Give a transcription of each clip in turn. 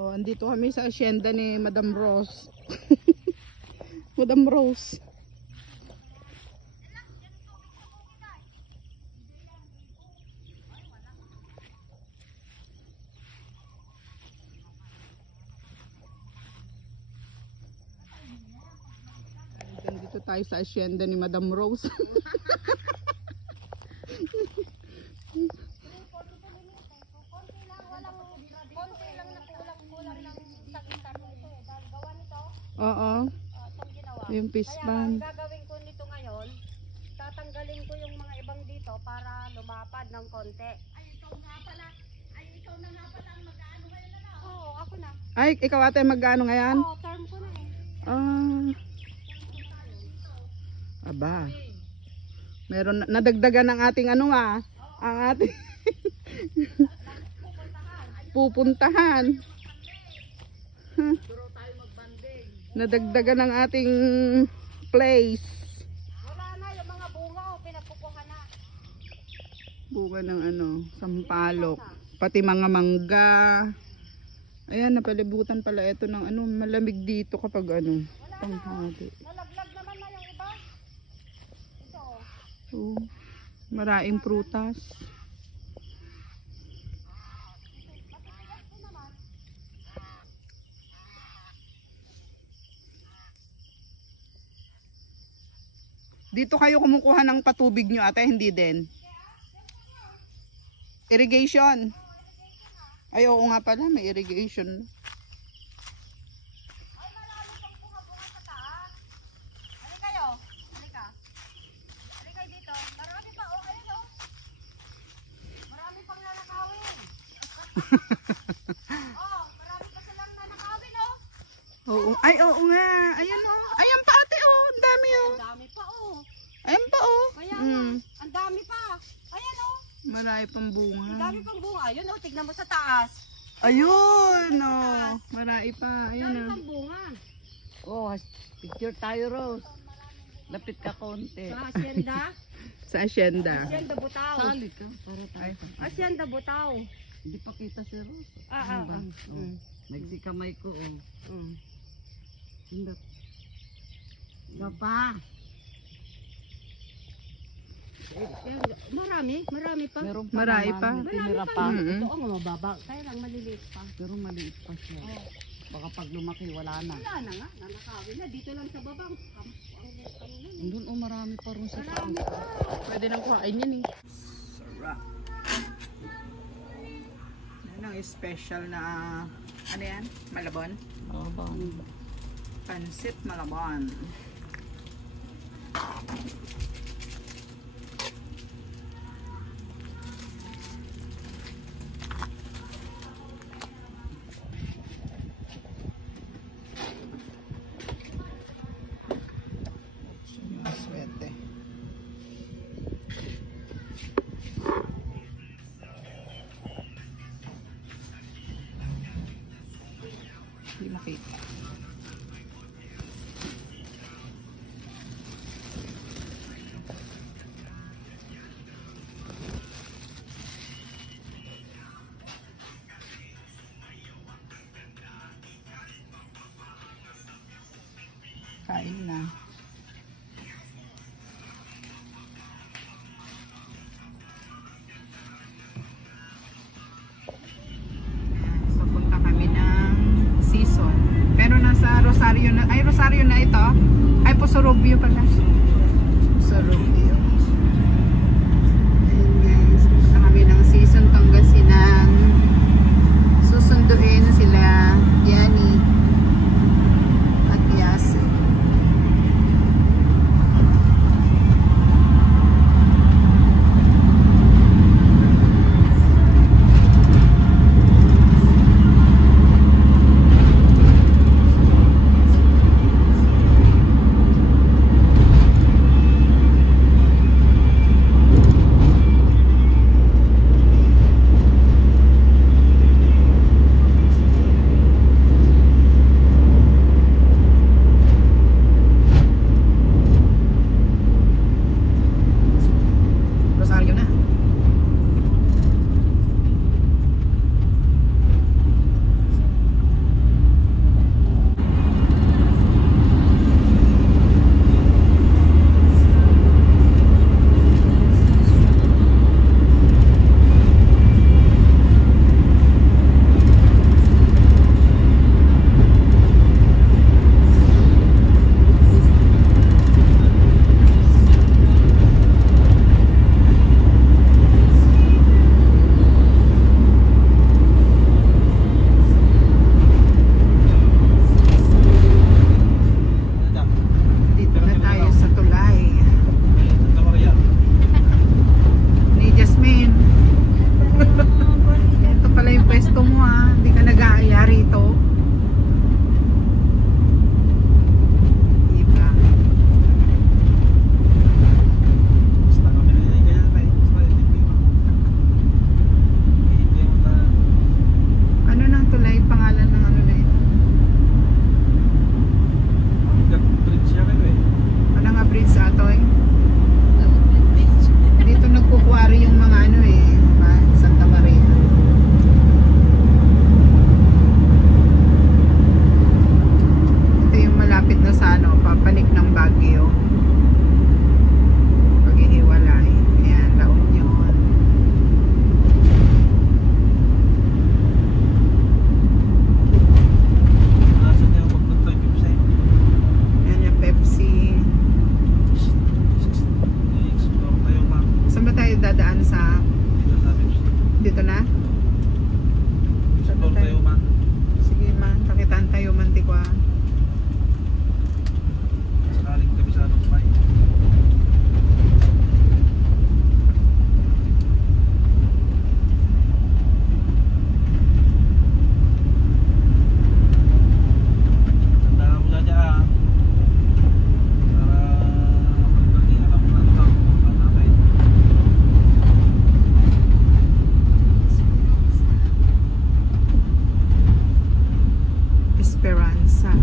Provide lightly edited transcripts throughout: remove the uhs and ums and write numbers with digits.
Oh, andito kami sa asyenda ni Madam Rose. Madam Rose. Dito tayo sa asyenda ni Madam Rose. Oo. Yung pispan. Kaya ang gagawin ko nito ngayon, tatanggalin ko yung mga ibang dito para lumapad ng konti. Ay, ikaw nga pala. Ay, ikaw na nga pala ang mag-ano ngayon na. Oo, ako na. Ay, ikaw ate mag-ano ngayon? Oo, term ko na eh. Aba. Meron nadagdagan ng ating ano ang ating pupuntahan. Nadagdagan ng ating place. Wala na yung mga bunga pinagkukuha na. Bunga ng sampalok, pati mga mangga. Ayan, napalibutan pala ito ng malamig dito kapag tanghali. Nalaglag naman na yung iba. Ito. Oh, maraming prutas. Dito kayo kumukuha ng patubig nyo ate, hindi din? Irrigation. Ay, oo nga pala, may irrigation. Ay, malalim pang bunga-bunga sa taas. Halika kayo. Halika. Halika dito. Marami pa. Oh, ayun oh. Marami pang nanakawin. Oh, marami pa silang nanakawin oh. Oo. Ay, oo nga. Ayan oh. Ayan pa ate oh. Ang dami oh. Ang dami pa oh. Ayan pa oh. Kaya nga, ang dami pa. Ayan oh. Marami pang bunga. Ang dami pang bunga. Ayun oh, tignan mo sa taas. Ayun oh. Marami pa. Ang Ayan dami oh. pang bunga. Oh, picture tayo, Rose. Lapit ka konti. Sa asyenda. Sa asyenda. Asyenda Butaw. Sali ka, para tayo. Asyenda Butaw. Hindi pa kita si Rose. Nagsikamay ko, oh. Hindi. Gapa. Marami pa. Meron pa Marami naman, pa. may tinira pa. Ito ang mababa. Kaya lang maliliit pa. Pero maliit pa siya. Baka pag lumaki, wala na. Wala na nga. Nanakawin na. Dito lang sa babang. Doon, oh, marami pa rin sa Marami taas. pa. Pwede nang kuhain yan eh. Sarap. Yan ang special na yan? Malabon? Oo ba? Pansit Malabon. Swerte. Hindi makita. Kain na. Papunta kami ng season. Pero nasa Rosario na, ay Rosario na ito. Ay Pusurubio pala. Pusurubio. Ayan guys, papunta kami ng season Pangasinan. Susunduin sila Yani at Yase. Esperanza.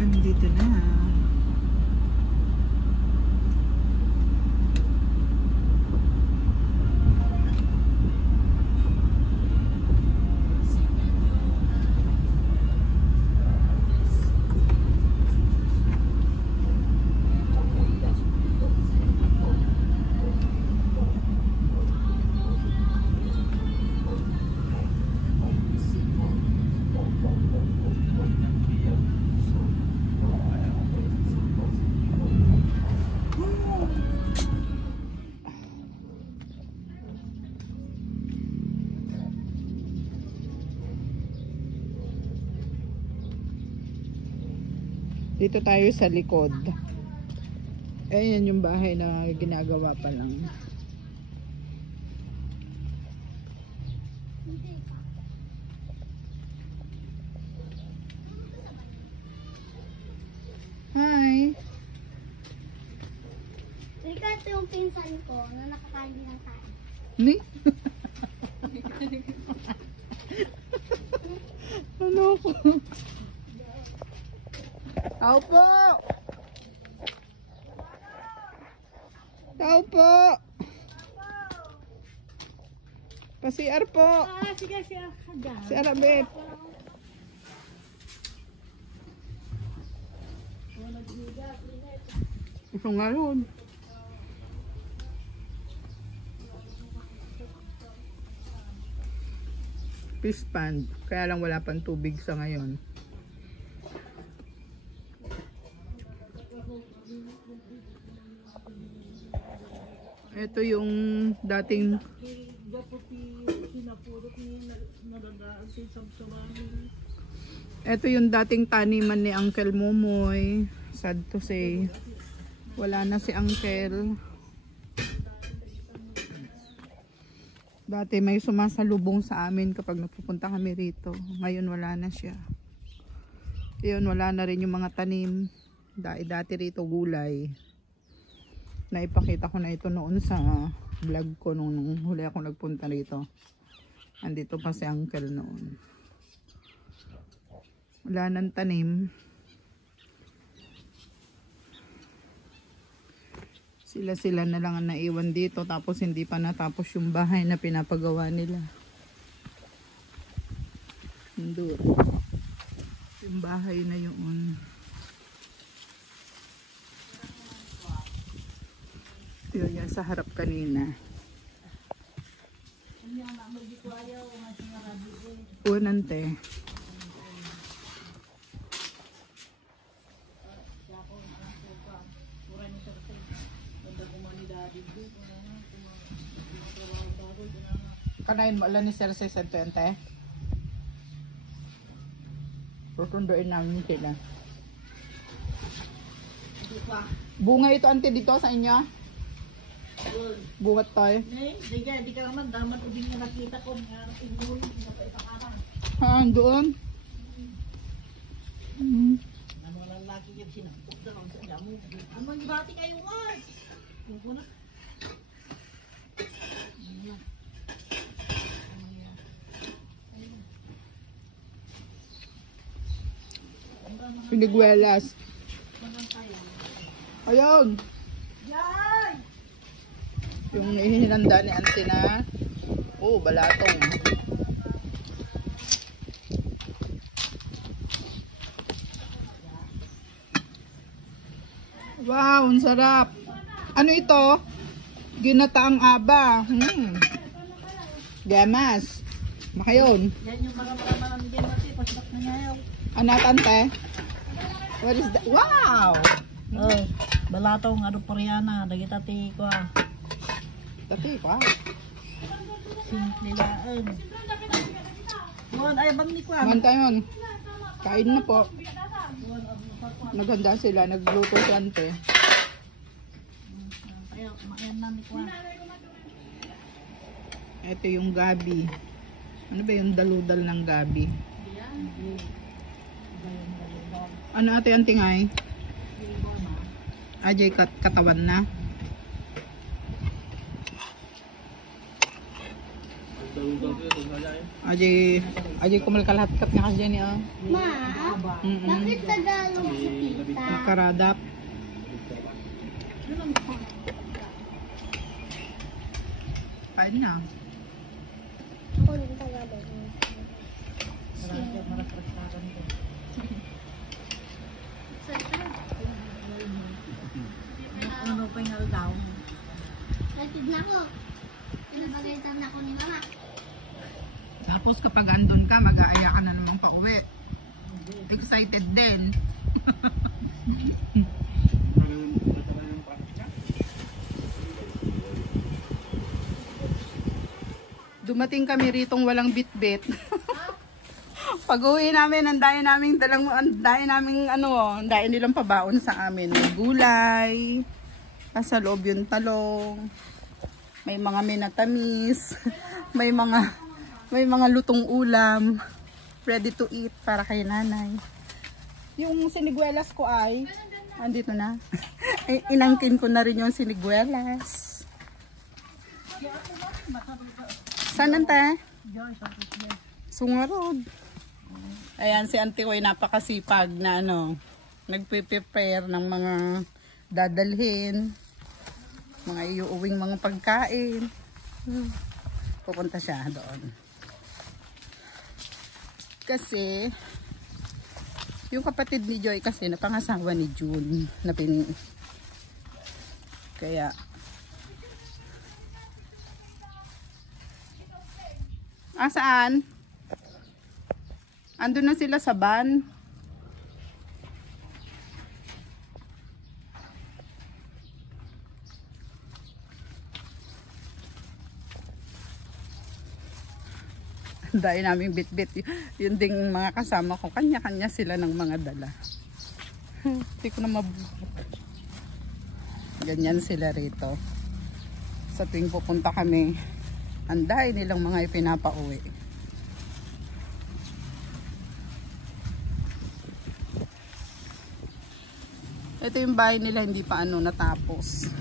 Andito na. Dito tayo sa likod. Ayan yung bahay na ginagawa pa lang. Hi! Rika, ito yung pinsan ko na nakakain din ng tayo. Ni? Ano ko? Tao po! Tao po! Pa-CR po! Sige, siya ka dyan. Si Arabet. Ito nga yun. Fish pond. Kaya lang wala pang tubig sa ngayon. Ito yung dating taniman ni Uncle Momoy. Sad to say. Wala na si Uncle. Dati may sumasalubong sa amin kapag napupunta kami rito. Ngayon wala na siya. Ayun, wala na rin yung mga tanim. Dati rito gulay. Naipakita ko na ito noon sa vlog ko nung huli ako nagpunta rito. Andito pa si Uncle noon. Wala nang tanim. Sila na lang ang naiwan dito, tapos hindi pa natapos yung bahay na pinapagawa nila. Enduro. Yung bahay na yun. Yun yan sa harap kanina. Unante. Kanain mo alam ni Sir 620? Tutunduin namin sila. Bunga ito ante dito sa inyo? Buhat tayo. Di ka naman damat ubing na nakita ko. Haan, doon? Walang laki yan sinapok na lang sa damo. Ano yung bati kayo nga? Huwag na. Piniguelas. Ayun. Yung hinanda ni Auntie na. Oh, balatong. Wow, ang sarap. Ano ito? Ginataang aba. Gamas. Makayon. Yan yung mga marami dyan natin. Pasok na ngayon. Anatante? What is that? Wow! Oh, balatong ano Koreana. Dagita ti ko ah. Tapi pa. Simple laan. Buwan ay bang ni ko ah. Man tayo. Kain na po. Naganda sila. Nagluto si Ante. Ayo, mayan na ni ko ah. Ito yung gabi. Ano ba yung daludal ng gabi? Ano ate ang tingay? Ajay katawan na. Ajay kumalkalahat-kat nga kasi dyan niya. Ma, bakit Tagalog si tita? Nakaradap. Kain na. Ako rin Tagalog. Ano pa yung daw? Excited na ako. Pinabagalitan na ako ni mama. Tapos kapag andun ka, mag-aaya ka na naman pa uwi. Excited din. Dumating kami ritong walang bitbit. Pag uwi namin, ang dahil nilang pabaon sa amin. May gulay, sa loob yung talong, may mga minatamis, may mga lutong ulam, ready to eat para kay nanay. Yung siniguelas ko ay, andito na. Inangkin ko na rin yung siniguelas. Saan ante? Sungarod. Ayan, si auntie ko ay napakasipag na nagpe-prepare ng mga dadalhin, mga iuuwing mga pagkain. Pupunta siya doon. Kasi, yung kapatid ni Joy kasi napangasawa ni June. Kaya, saan? Andun na sila sa van. Dahil namin bit-bit. Yun ding mga kasama ko. Kanya-kanya sila ng mga dala. Hindi ko na ganyan sila rito. Sa tuwing pupunta kami, anday nilang mga ipinapauwi. Ito yung bahay nila, hindi pa natapos.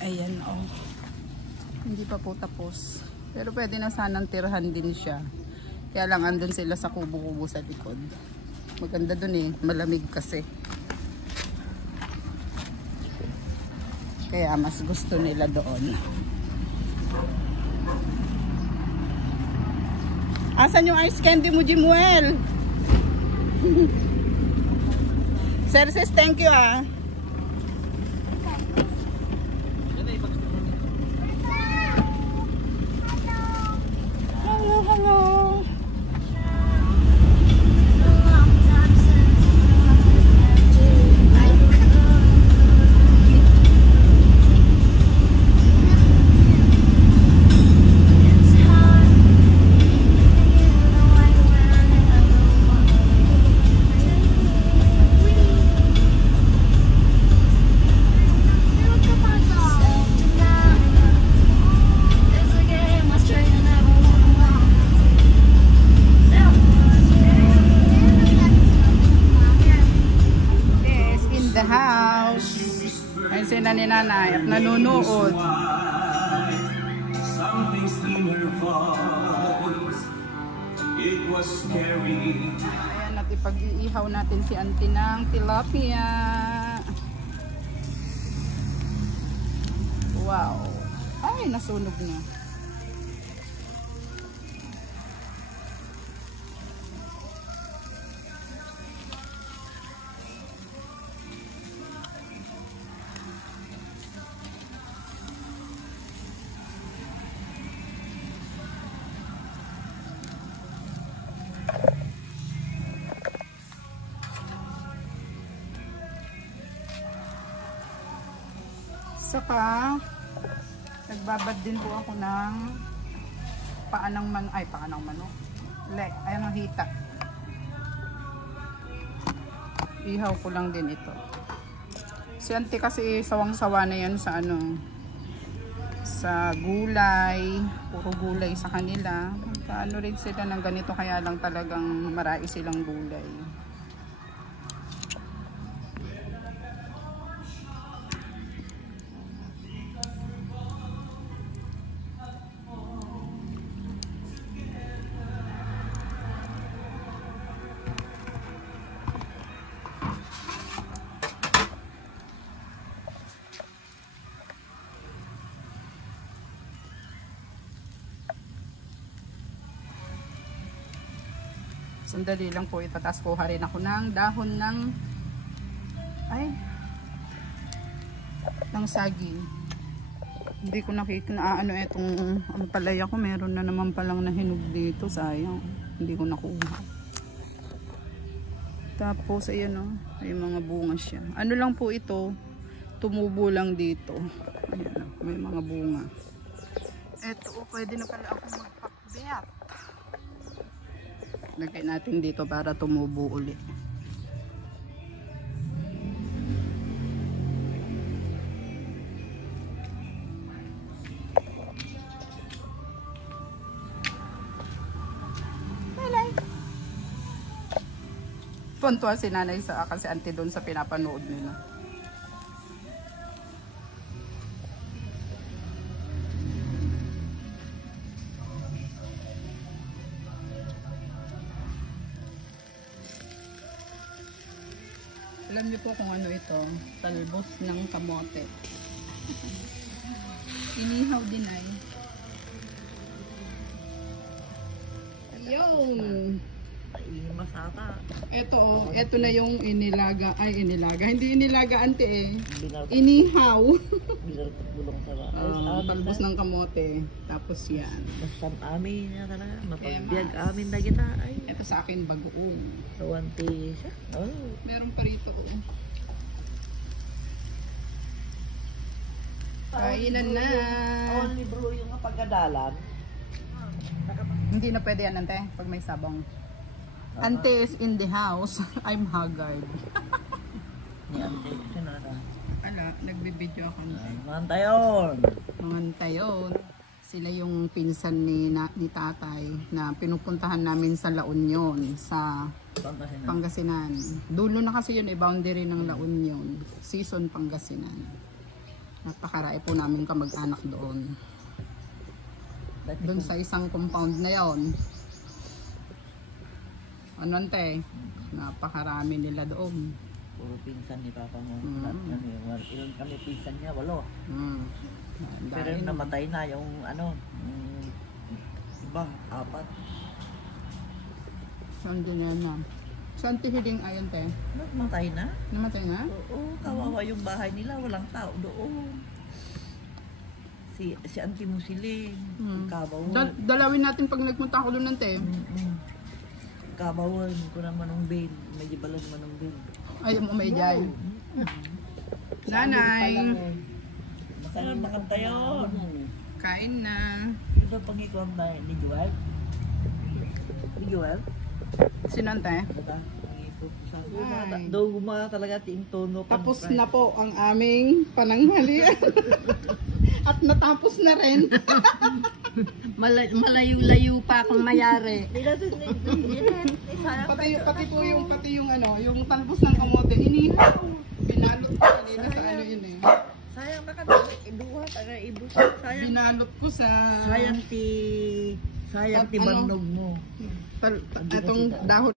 Ayan hindi pa po tapos. Pero pwede na sanang tirahan din siya. Kaya lang andun sila sa kubo-kubo sa likod. Maganda dun malamig kasi. Kaya mas gusto nila doon. Asan yung ice candy mo, Jimuel? Sir, sis, thank you Hello. na ni nanay at nanonood. Something in her voice. It was scary. Ayan, at ipag-iihaw natin si auntie ng tilapia. Wow. Ay, nasunog na. Saka nagbabad din po ako ng paanang manok. Ay, ang hita. Ihaw ko lang din ito. Si auntie kasi sawang-sawa na yan sa sa gulay. Puro gulay sa kanila. Paano rin sila ng ganito, kaya lang talagang marami silang gulay. Sandali lang po ito. Tapos kuha rin ako ng dahon ng saging. Hindi ko nakikita itong ampalaya ko. Meron na naman palang nahinog dito. Sayang. Hindi ko nakuha. Tapos ayan may mga bunga siya. Ano lang po ito. Tumubo lang dito. Ayan may mga bunga. Eto pwede na pala ako magpakbiyat. Lagay natin dito para tumubo ulit. Puntuwa si nanay sa kasi auntie doon sa pinapanood nila. Alam niyo po kung ano ito, talbos ng kamote. Inihaw din ay. Ayun. Masata. Ito na yung inilaga. Hindi inilaga ante Inihaw. Bulong sa ba? Talbos ng kamote. Tapos yan. Basta amin na talaga. Mapagbiag amin na kita. Ito sa akin bagoong. Sawanti siya. Meron pa rito. Kainan na. Only bro yung pagkadalan. Hindi na pwede yan ante pag may sabong. Ante is in the house. I'm haggard. Ni ante. Ala, nagbibideo ako. Mga tayon. Sila yung pinsan ni tatay na pinupuntahan namin sa La Union, sa Pangasinan. Dulo na kasi yun, boundary ng La Union. Season Pangasinan. Napakarai po namin kamag-anak doon. Doon sa isang compound na yon. Ano ante? Napakarami nila doon. Puro pinsan ni Papa mo. Ilan kami pinsan niya? 8. Pero namatay na yung iba, 4. Saan din yan na? Saan tihiling ayon te? Namatay na? Namatay na? Oo, kawawa yung bahay nila, walang tao doon. Si auntie mo siling, Kabawan. Dalawin natin pag nagpunta ako doon nante. Kabawan ko naman ng bin, medyo balan naman ng bin. Ay, may jay. Nanay. Masarap makanta yun. Kain na. Ito pang ikaw na ni Joel. Ni Joel? Sinante? Daw gumana talaga ting tono. Tapos na po ang aming pananghalian. At natapos na rin. Malayo-layo pa akong mayari. Pati po yung talbos ng kamote inihaw. Binalot ko kanina sa yun Sayang na ka iduhat ana ibus. Sayang. Binalot ko sa Sayang ti Ano? bandog mo. itong dahon